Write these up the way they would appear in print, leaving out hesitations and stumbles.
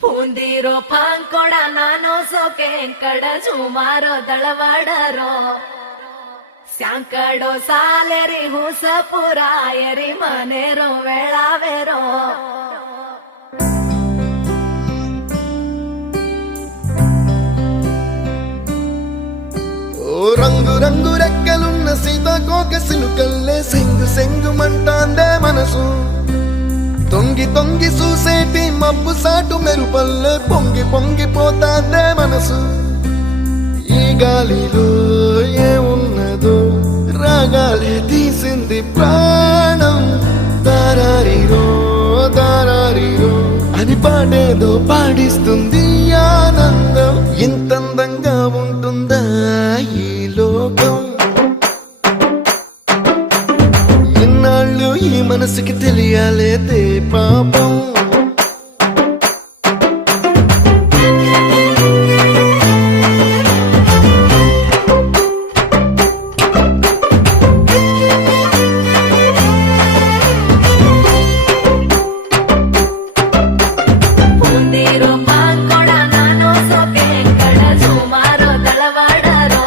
ಪೂಂದಿರೋ ಪಾಂಕೊಡ ನಾನು ಸೋಕೆ ಕಡ ಸುಮಾರೋ ದಳವಾಡರೋ ಸ್ಯಾಂಕಡೋ ಸಾಲೆರಿ ಹುಸಪುರ ಎರಿ ಮನೆರೋ ವೇಳಾವೆರೋ ఓ రంగు రంగు రెక్కలున్న సీతాకోక సిలుకల్లే సెంగు సెంగు మంటాందే మనసు తొంగి తొంగి చూసేటి మబ్బు సాటు మెరుపల్లే పొంగి పొంగిపోతాందే మనసు ఈ గాలిలో ఏమున్నదో రాగాలే తీసింది ప్రాణం దారారిరో దారారిరో అని పాడేదో పాడిస్తుంది ఆనందం ఇంతందంగా ఉంటుందా ఈ లోకం ఇన్నాళ్ళు ఈ మనసుకి తెలియాలేదే పాపం ಪೂಂದಿರೋ ಪಾಂಕೊಡ ನಾನು ಸೋಕೆ ಕಡ ಸುಮಾರೋ ದಳವಾಡರೋ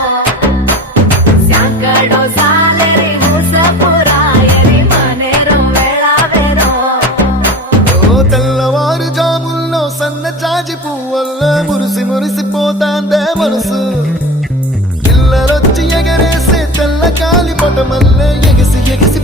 ಸ್ಯಾಂಕಡೋ ಸಾಲೆರಿ ಹುಸಪುರ ఎరి మనేరో వేళావేరో ఓ తెల్లవారు జాముల్లో సన్న జాజి పువ్వల్ల మురిసి మురిసిపోతాందే మనసు పిల్లలొచ్చి ఎగరేసే తెల్ల కాలి పటమల్లే ఎగిసి ఎగిసి